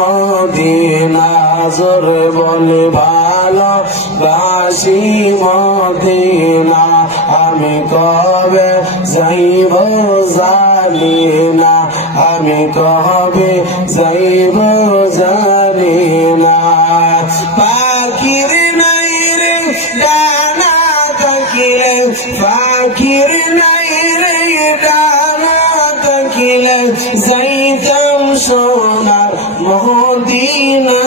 Medina জোরে বলে ভালো বাসি মদিনা আমি কবে যাইব জানি না আমি কবে যাইব জানি না পাখির নাই রে ডানা থাকিলে পাখির নাই রে ডানা থাকিলে যাইতাম সোনার মদিনা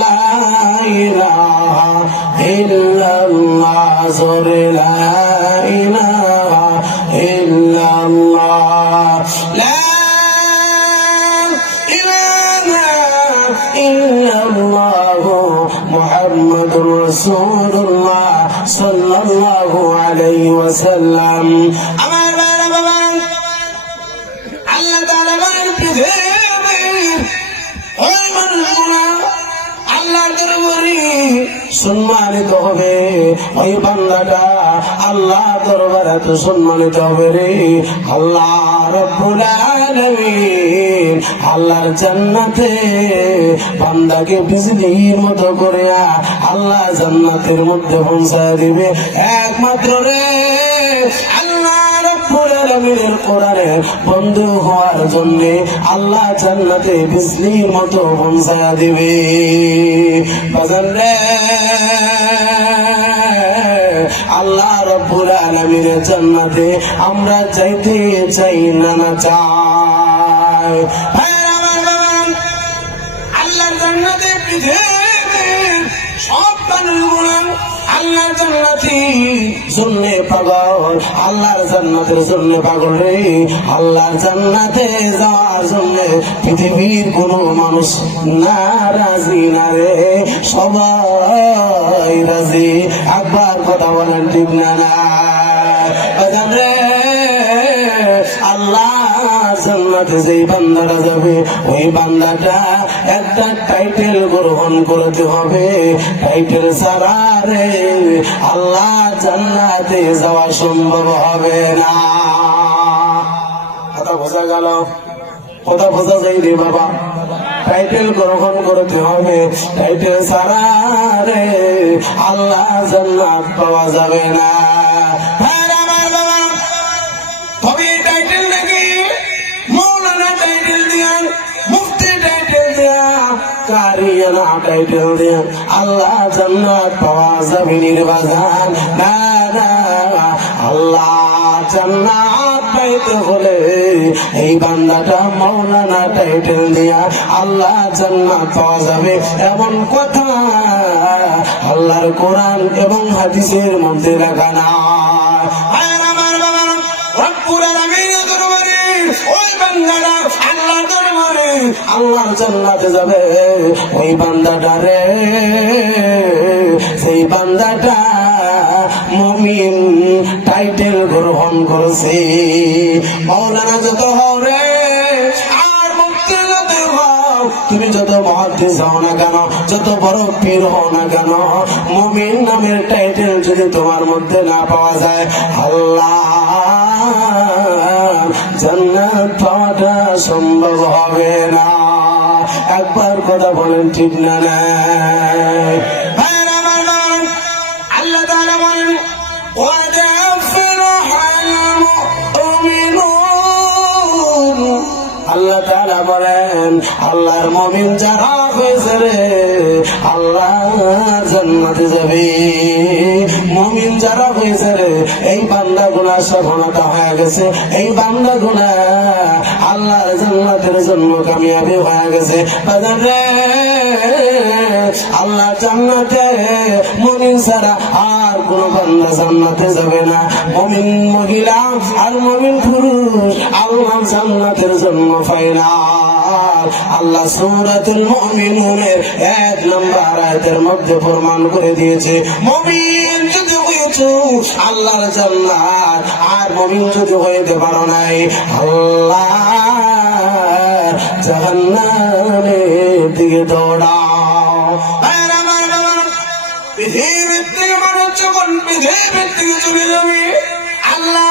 লা ইলাহা ইল্লাল্লাহ জোরে লা ইলাহা ইল্লাল্লাহ লা ইলাহা ইল্লাল্লাহ মুহাম্মাদুর রাসূলুল্লাহ সাল্লাল্লাহু আলাইহি ওয়াসাল্লাম। আমার বাবা আল্লাহ তাআলা বলেন পৃথিবীর ওই মানুষগুলা আল্লাহর দরবারে সম্মানিত হবে। ওই বান্দাটা আল্লাহ দরবারে তো সম্মানিত হবে রে। আল্লাহ রাব্বুল আলামিন আল্লাহর জান্নাতে বান্দাকে বিজলির মতো করে আল্লাহ জান্নাতের মধ্যে পৌঁছায় দিবে একমাত্র রে আল্লাহ রাব্বুল আলামিনের কোরআনের বন্ধু হওয়ার জন্য আল্লাহ জান্নাতে বিজলির মতো পৌঁছায় দিবে। বাজার রে আল্লাহ রাব্বুল আলামিনের জান্নাতে আমরা যাইতে চাই না চাই। আল্লাহর জান্নাতে পৃথিবীর সব মানুষগুলো আল্লাহর জান্নাতি জন্য পাগল, আল্লাহর জান্নাতের জন্য পাগল রে। আল্লাহর জান্নাতে যাওয়ার জন্য পৃথিবীর কোন মানুষ না রাজি না রে, সবাই রাজি। একবার কথা বলেন ঠিক না না রে। আল্লাহ জান্নাতে যেই বান্দাটা যাবে ওই বান্দাটা একটা টাইটেল গ্রহণ করতে হবে। টাইটেল ছাড়া রে আল্লাহ জান্নাতে যাওয়া সম্ভব হবে না। কথা বোঝা গেল? কথা বোঝা যায় রে বাবা? টাইটেল গ্রহণ করতে হবে। টাইটেল ছাড়া রে আল্লাহ জান্নাত পাওয়া যাবে না। তবে টাইটেল নাকি মৌলানা টাইটেল দিয়া, মুফতি টাইটেল দিয়া, কারিয়ানা টাইটেল দিয়া আল্লাহ জান্নাত পাওয়া যাবে নির্বাচন না না। আল্লাহ জান্নাত পাইতে হলে এই বান্দাটা মৌলানা টাইটেল দিয়া আল্লাহ জান্নাত পাওয়া যাবে এমন কথা আল্লাহর কোরআন এবং হাদিসের মধ্যে লেখা না। আল্লাহর জান্নাতে যাবে ওই বান্দাটা রে, সেই বান্দাটা মুমিন টাইটেল গ্রহণ করেছে। মাওলানা যত হও রে আর মুক্তি যত হও, তুমি যত মুহাদ্দিস হও না কেন, যত বড় পীর হও না কেন, মুমিন নামের টাইটেল যদি তোমার মধ্যে না পাওয়া যায় আল্লাহ জান্নাত পাওয়াটা সম্ভব হবে না। একবার কথা বলেন ঠিক না না? আল্লাহ তাআলা বলেন আল্লাহ তাআলা বলেন আল্লাহর মুমিন যারা হয়েছে রে আল্লাহ জান্নাতে যাবে। মুমিন যারা হয়েছে রে এই বান্দাগুলা সফলতা হয়ে গেছে, এই বান্দাগুলা আল্লাহর জান্নাতের জন্য কামিয়াবি হয়ে গেছে। বাজার রে আল্লাহ জান্নাতে মুমিন ছাড়া আর কোন বান্দা জান্নাতে যাবে না। মুমিন মহিলা আর মুমিন পুরুষ আল্লাহ জান্নাতের জন্য ফাইনাল। আল্লাহ সূরাতুল মুমিনুনের 1 নম্বর আয়াতের মধ্যে প্রমাণ করে দিয়েছে মুমিন যদি হয়েছে আল্লাহর জান্নাত, আর মুমিন যদি হইতে পারো নাই আল্লাহ জাহান্নামের দিকে দৌড়াও। পৃথিবীর থেকে মানুষ যখন পৃথিবীর থেকে চলে যাবে, আল্লাহ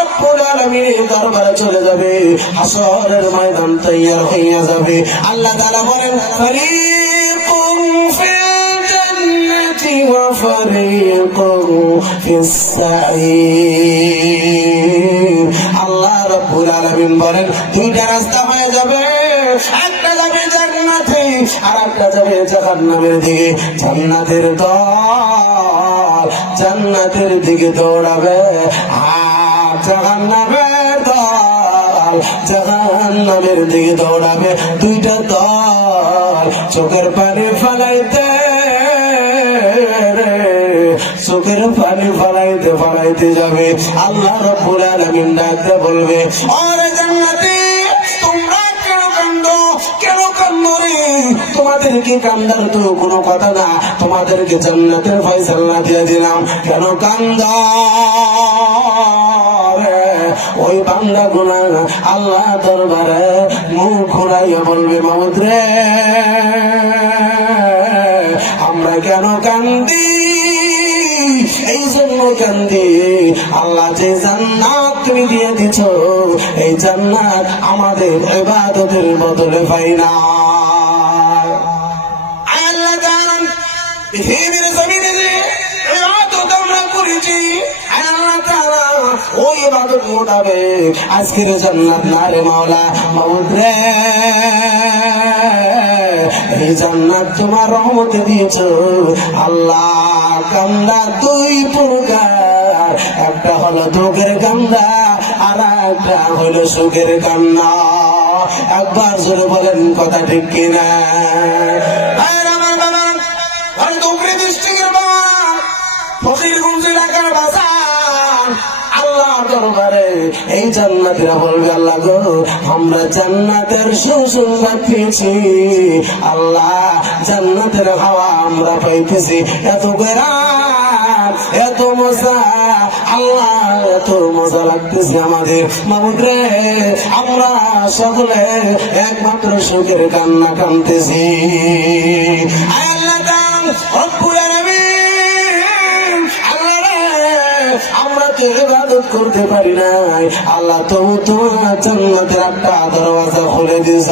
রাব্বুল আলামিনের দরবারে চলে যাবে, হাসরের ময়দান তৈয়ার হইয়া যাবে। আল্লাহ তাআলা বলেন, ফারিকুম ফিল জান্নাতি ওয়া ফারিকুম ফিস সাঈর। আল্লাহ রাব্বুল আলামিন বলেন, দুইটা রাস্তা হয়ে যাবে, একটা যাবে জান্নাতে আর একটা যাবে জাহান্নামের দিকে। জান্নাতের দল জান্নাতের দিকে দৌড়াবে, আর জাহান্নামের দল জাহান্নামের দিকে দৌড়াবে। দুইটা দল চোখের পানি ফেলাইতে চোখের পানি ফলাইতে ফলাইতে যাবে। আল্লাহ রাব্বুল আলামিন ডাকতে বলবে, ওরে জান্নাতি, তোমরা কেন কান্দো, কেন কান্দো রে? তোমাদেরকে কান্দার তো কোনো কথা না, তোমাদেরকে জান্নাতের ফয়সালা দিয়ে দিলাম, কেন কান্দো রে? ওই বান্দা গুনা আল্লাহ দরবারে মুখ ঘুরাইয়া বলবে, মাবুদ রে, আমরা কেন কান্দি? এই জন্য কান্দি, আল্লাহ যে জান্নাত তুমি দিয়ে দিছ, এই জান্নাত আমাদের ইবাদতের বদলে পাই না। আল্লাহ জানেন পৃথিবীর জমিনে যে ইবাদত আমরা করেছি, আল্লাহ তাআলা ওই ইবাদত মোতাবেক আজকের জান্নাত না রে মাওলা, মাবুদ রে, এই জান্নাত তোমার রহমতে দিয়েছ। আল্লাহ কান্দা দুই প্রকার, একটা হলো দুঃখের কান্দা আর একটা হলো সুখের কান্না। একবার জোরে বলেন কথা ঠিক কিনা? আমার বাবা আমি দুঃখের ডিস্ট্রিক্টের বাবা, ফকিরগঞ্জ এলাকার বাজার। আল্লাহ দরবারে এই জান্নাতীরা বলবে, আল্লাহ গো, আমরা জান্নাতের সুসংবাদ পেয়েছি। আল্লাহ জান্নাতের হাওয়া আমরা পাইতেছি, এত গরাত, এত মজা, আল্লাহ এত মজা লাগতেছে আমাদের। মাবুদ রে, আমরা সকলে একমাত্র সুখের কান্না কাঁদতেছি। আল্লাহ রব্বুল আলামিন, আল্লাহ রে, আমরা তো ইবাদত করতে পারি নাই, আল্লাহ তো তোমার জান্নাতের একটা দরওয়াজা খুলে দিছ।